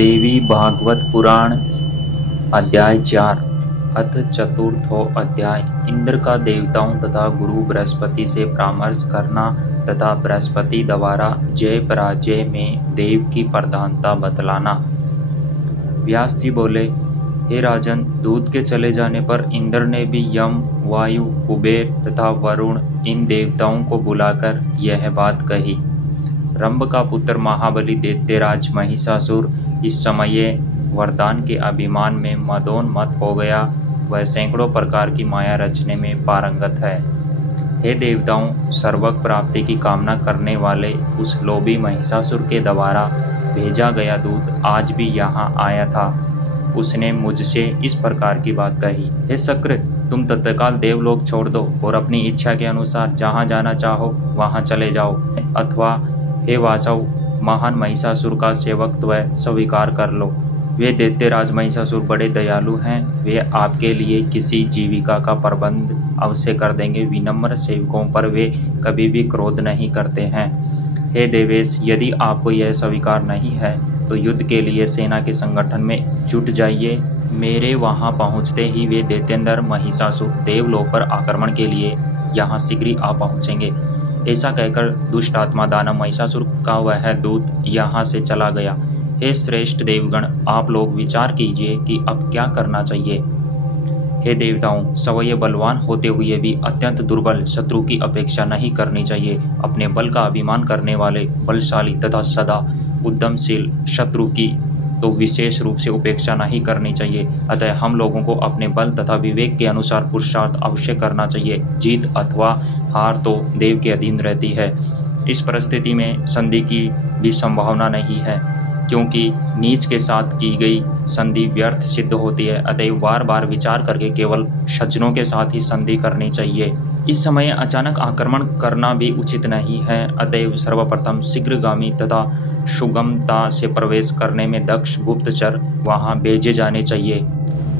देवी भागवत पुराण अध्याय 4 अथ चतुर्थो अध्याय। इंद्र का देवताओं तथा गुरु बृहस्पति से परामर्श करना तथा बृहस्पति द्वारा जय पराजय में देव की प्रधानता बतलाना। व्यास जी बोले, हे राजन, दूत के चले जाने पर इंद्र ने भी यम, वायु, कुबेर तथा वरुण इन देवताओं को बुलाकर यह बात कही। रंभ का पुत्र महाबली दैत्यराज महिषासुर इस समय वरदान के अभिमान में मदोन्मत्त हो गया। वह सैकड़ों प्रकार की माया रचने में पारंगत है। हे देवताओं, सर्वक प्राप्ति की कामना करने वाले उस लोभी महिषासुर के द्वारा भेजा गया दूत आज भी यहाँ आया था। उसने मुझसे इस प्रकार की बात कही, हे शक्र, तुम तत्काल देवलोक छोड़ दो और अपनी इच्छा के अनुसार जहाँ जाना चाहो वहाँ चले जाओ, अथवा हे वासव, महान महिषासुर का सेवकत्व स्वीकार कर लो। वे दैत्यराज महिषासुर बड़े दयालु हैं। वे आपके लिए किसी जीविका का प्रबंध अवश्य कर देंगे। विनम्र सेवकों पर वे कभी भी क्रोध नहीं करते हैं। हे देवेश, यदि आपको यह स्वीकार नहीं है तो युद्ध के लिए सेना के संगठन में जुट जाइए। मेरे वहां पहुंचते ही वे दैत्येंद्र महिषासुर देवलोक पर आक्रमण के लिए यहाँ शीघ्र ही आ पहुंचेंगे। ऐसा कहकर दुष्ट आत्मा दानव महिषासुर का वह दूत यहाँ से चला गया। हे श्रेष्ठ देवगण, आप लोग विचार कीजिए कि अब क्या करना चाहिए। हे देवताओं, स्वयं बलवान होते हुए भी अत्यंत दुर्बल शत्रु की अपेक्षा नहीं करनी चाहिए। अपने बल का अभिमान करने वाले बलशाली तथा सदा उद्यमशील शत्रु की तो विशेष रूप से उपेक्षा नहीं करनी चाहिए। अतः हम लोगों को अपने बल तथा विवेक के अनुसार पुरुषार्थ अवश्य करना चाहिए। जीत अथवा हार तो देव के अधीन रहती है। इस परिस्थिति में संधि की भी संभावना नहीं है, क्योंकि नीच के साथ की गई संधि व्यर्थ सिद्ध होती है। अतएव बार बार विचार करके केवल सज्जनों के साथ ही संधि करनी चाहिए। इस समय अचानक आक्रमण करना भी उचित नहीं है। अतएव सर्वप्रथम शीघ्रगामी तथा सुगमता से प्रवेश करने में दक्ष गुप्तचर वहां भेजे जाने चाहिए,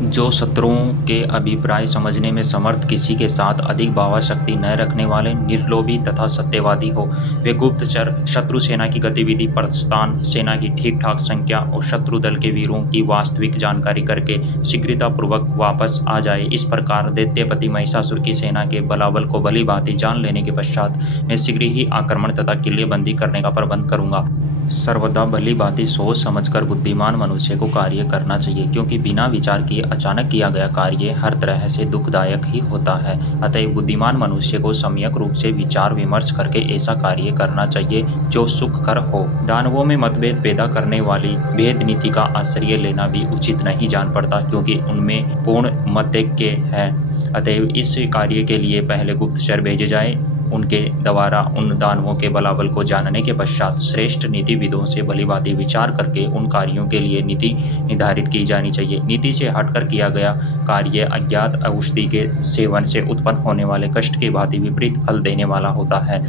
जो शत्रुओं के अभिप्राय समझने में समर्थ, किसी के साथ अधिक भावाशक्ति न रखने वाले, निर्लोभी तथा सत्यवादी हो। वे गुप्तचर शत्रु सेना की गतिविधि, प्रस्थान, सेना की ठीक ठाक संख्या और शत्रु दल के वीरों की वास्तविक जानकारी करके शीघ्रतापूर्वक वापस आ जाए। इस प्रकार दैत्यपति महिषासुर की सेना के बलाबल को भली भांति जान लेने के पश्चात मैं शीघ्र ही आक्रमण तथा किलेबंदी करने का प्रबंध करूंगा। सर्वदा भली भांति सोच समझकर बुद्धिमान मनुष्य को कार्य करना चाहिए, क्योंकि बिना विचार किए अचानक किया गया कार्य हर तरह से दुखदायक ही होता है। अतः बुद्धिमान मनुष्य को सम्यक रूप से विचार विमर्श करके ऐसा कार्य करना चाहिए जो सुखकर हो। दानवों में मतभेद पैदा करने वाली भेद नीति का आश्रय लेना भी उचित नहीं जान पड़ता, क्योंकि उनमें पूर्ण मतैक्य है। अतएव इस कार्य के लिए पहले गुप्तचर भेजे जाए। उनके द्वारा उन दानवों के बलाबल को जानने के पश्चात श्रेष्ठ नीतिविदों से भलीभांति विचार करके उन कार्यों के लिए नीति निर्धारित की जानी चाहिए। नीति से हटकर किया गया कार्य अज्ञात औषधि के सेवन से उत्पन्न होने वाले कष्ट के भांति विपरीत फल देने वाला होता है।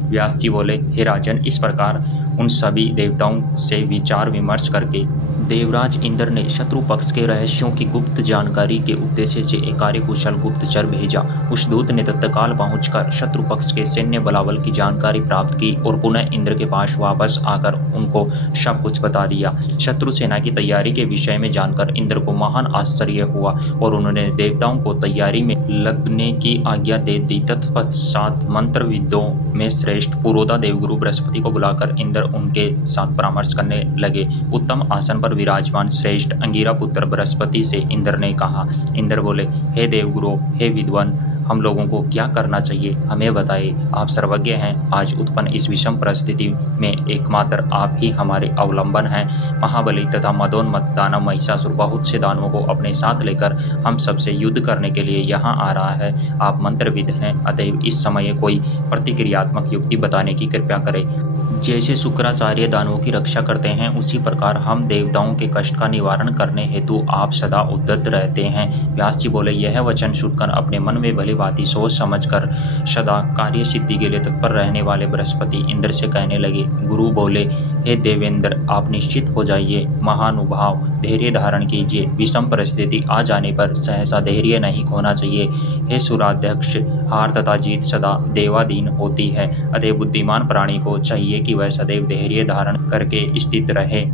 व्यास जी बोले, हे राजन, इस प्रकार उन सभी देवताओं से विचार विमर्श करके देवराज इंद्र ने शत्रु पक्ष के रहस्यों की गुप्त जानकारी के उद्देश्य से एक कार्यकुशल गुप्तचर भेजा। उस दूत ने तत्काल पहुंचकर शत्रु पक्ष के सैन्य बलाबल की जानकारी प्राप्त की और पुनः इंद्र के पास वापस आकर उनको सब कुछ बता दिया। शत्रु सेना की तैयारी के विषय में जानकर इंद्र को महान आश्चर्य हुआ और उन्होंने देवताओं को तैयारी में लगने की आज्ञा दे दी। तत्पश्चात मंत्रविदों में श्रेष्ठ पुरोधा देवगुरु बृहस्पति को बुलाकर इंद्र उनके साथ परामर्श करने लगे। उत्तम आसन पर विराजमान श्रेष्ठ अंगिरा पुत्र बृहस्पति से इंद्र ने कहा। इंद्र बोले, हे देवगुरु, हे विद्वान, हम लोगों को क्या करना चाहिए, हमें बताइए। आप सर्वज्ञ हैं। आज उत्पन्न इस विषम परिस्थिति में एकमात्र आप ही हमारे अवलंबन हैं। महाबली तथा मदोन्मत्त दानव महिषासुर बहुत से दानवों को अपने साथ लेकर हम सबसे युद्ध करने के लिए यहाँ आ रहा है। आप मंत्रविद हैं, अतएव इस समय कोई प्रतिक्रियात्मक युक्ति बताने की कृपया करें। जैसे शुक्राचार्य दानवों की रक्षा करते हैं, उसी प्रकार हम देवताओं के कष्ट का निवारण करने हेतु आप सदा उद्यत रहते हैं। व्यास जी बोले, यह वचन सुनकर अपने मन में भली भांति सोच समझकर सदा कार्य सिद्धि के लिए तत्पर रहने वाले बृहस्पति इंद्र से कहने लगे। गुरु बोले, हे देवेंद्र, आप निश्चित हो जाइए। महानुभाव, धैर्य धारण कीजिए। विषम परिस्थिति आ जाने पर सहसा धैर्य नहीं खोना चाहिए। हे सुराध्यक्ष, हार तथा जीत सदा देवाधीन होती है। अतः बुद्धिमान प्राणी को चाहिए कि वह सदैव धैर्य धारण करके स्थित रहे।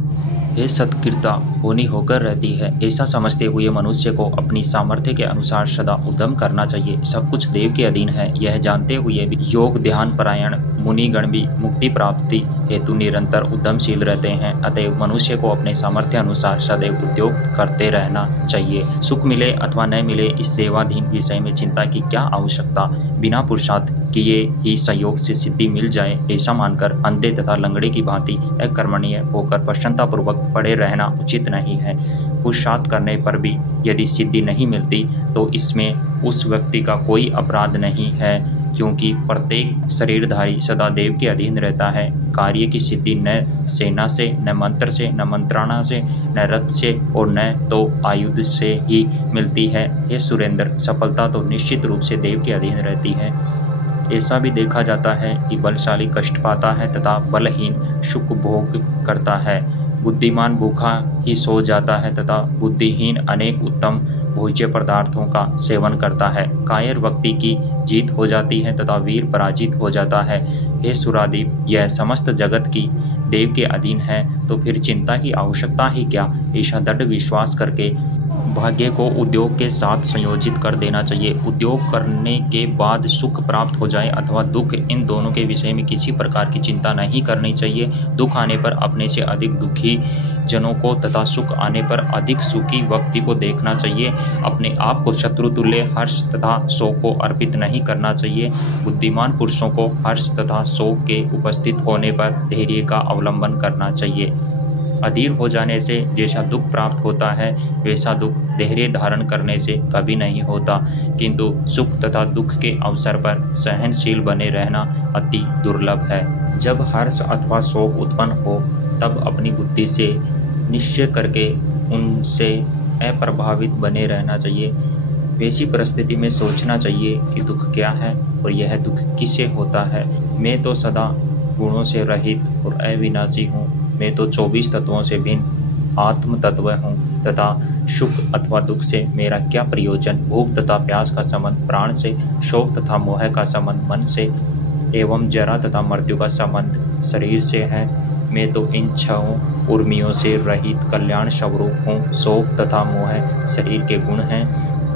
हे सत्कृता होनी होकर रहती है, ऐसा समझते हुए मनुष्य को अपनी सामर्थ्य के अनुसार सदा उद्यम करना चाहिए। सब कुछ देव के अधीन है, यह जानते हुए भी योग ध्यान परायण मुनिगण भी मुक्ति प्राप्ति हेतु निरंतर उद्यमशील रहते हैं। अतएव मनुष्य को अपने सामर्थ्य अनुसार सदैव उद्योग करते रहना चाहिए। सुख मिले अथवा न मिले, इस देवाधीन विषय में चिंता की क्या आवश्यकता। बिना पुरुषार्थ किए ही संयोग से सिद्धि मिल जाए, ऐसा मानकर अंधे तथा लंगड़े की भांति अकर्मण्य होकर प्रसन्नतापूर्वक पड़े रहना उचित नहीं है। पुरुषार्थ करने पर भी यदि सिद्धि नहीं मिलती तो इसमें उस व्यक्ति का कोई अपराध नहीं है, क्योंकि प्रत्येक शरीरधारी सदा देव के अधीन रहता है। कार्य की सिद्धि न सेना से, न मंत्र से, न मंत्राणा से, न रथ से और न तो आयुध से ही मिलती है। हे सुरेंद्र, सफलता तो निश्चित रूप से देव के अधीन रहती है। ऐसा भी देखा जाता है कि बलशाली कष्ट पाता है तथा बलहीन सुख भोग करता है। बुद्धिमान भूखा ही सो जाता है तथा बुद्धिहीन अनेक उत्तम भोज्य पदार्थों का सेवन करता है। कायर व्यक्ति की जीत हो जाती है तथा वीर पराजित हो जाता है। हे सुरादीप, यह समस्त जगत की देव के अधीन है, तो फिर चिंता की आवश्यकता ही क्या। ऐसा दृढ़ विश्वास करके भाग्य को उद्योग के साथ संयोजित कर देना चाहिए। उद्योग करने के बाद सुख प्राप्त हो जाए अथवा दुख, इन दोनों के विषय में किसी प्रकार की चिंता नहीं करनी चाहिए। दुख आने पर अपने से अधिक दुखी जनों को तथा सुख आने पर अधिक सुखी व्यक्ति को देखना चाहिए। अपने आप को शत्रु तुल्य हर्ष तथा शोक को अर्पित नहीं करना चाहिए। बुद्धिमान पुरुषों को हर्ष तथा शोक के उपस्थित होने पर धैर्य का अवलंबन करना चाहिए। अधीर हो जाने से जैसा दुख प्राप्त होता है, वैसा दुख धैर्य धारण करने से कभी नहीं होता, किंतु सुख तथा दुख के अवसर पर सहनशील बने रहना अति दुर्लभ है। जब हर्ष अथवा शोक उत्पन्न हो तब अपनी बुद्धि से निश्चय करके उनसे अप्रभावित बने रहना चाहिए। वैसी परिस्थिति में सोचना चाहिए कि दुख क्या है और यह दुख किससे होता है। मैं तो सदा गुणों से रहित और अविनाशी हूँ। मैं तो 24 तत्वों से भिन्न आत्म तत्व हूँ तथा सुख अथवा दुख से मेरा क्या प्रयोजन। भूख तथा प्यास का संबंध प्राण से, शोक तथा मोह का संबंध मन से एवं जरा तथा मृत्यु का संबंध शरीर से है। मैं तो इन छहों उर्मियों से रहित कल्याण स्वरूप हूँ। शोक तथा मोह शरीर के गुण हैं,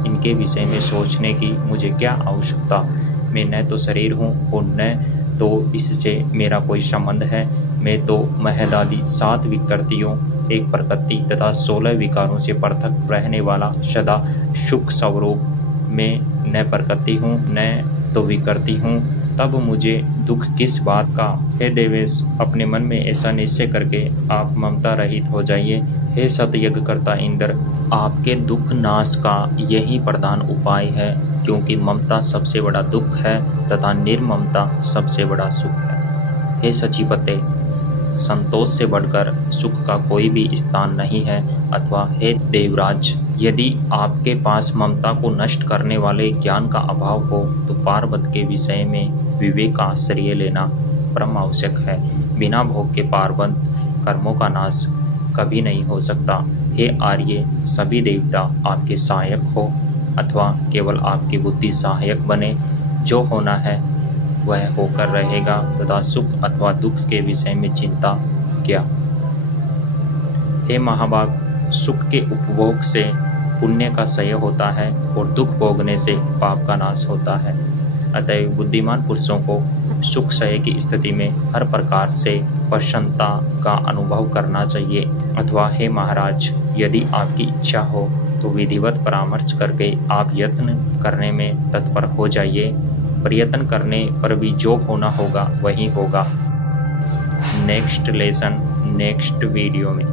इनके विषय में सोचने की मुझे क्या आवश्यकता। मैं न तो शरीर हूँ और न तो इससे मेरा कोई संबंध है। मैं तो महदादि 7 विकृतियों, एक प्रकृति तथा 16 विकारों से पृथक रहने वाला सदा सुख स्वरूप में न प्रकृति हूँ न तो विकृति हूँ। तब मुझे दुख किस बात का। हे देवेश, अपने मन में ऐसा निश्चय करके आप ममता रहित हो जाइए। हे सतयज्ञ करता इंद्र, आपके दुख नाश का यही प्रधान उपाय है, क्योंकि ममता सबसे बड़ा दुख है तथा निर्ममता सबसे बड़ा सुख है। हे सचिपते, संतोष से बढ़कर सुख का कोई भी स्थान नहीं है। अथवा हे देवराज, यदि आपके पास ममता को नष्ट करने वाले ज्ञान का अभाव हो तो पार्वत के विषय में विवेक का आश्रय लेना परम आवश्यक है। बिना भोग के पार्वत कर्मों का नाश कभी नहीं हो सकता। हे आर्य, सभी देवता आपके सहायक हो अथवा केवल आपकी बुद्धि सहायक बने। जो होना है वह होकर रहेगा तथा सुख अथवा दुख के विषय में चिंता क्या। हे महाभाग, सुख के उपभोग से पुण्य का क्षय होता है और दुख भोगने से पाप का नाश होता है। अतएव बुद्धिमान पुरुषों को सुख क्षय की स्थिति में हर प्रकार से प्रसन्नता का अनुभव करना चाहिए। अथवा हे महाराज, यदि आपकी इच्छा हो तो विधिवत परामर्श करके आप यत्न करने में तत्पर हो जाइए। प्रयत्न करने पर भी जो होना होगा वही होगा। नेक्स्ट लेसन नेक्स्ट वीडियो में।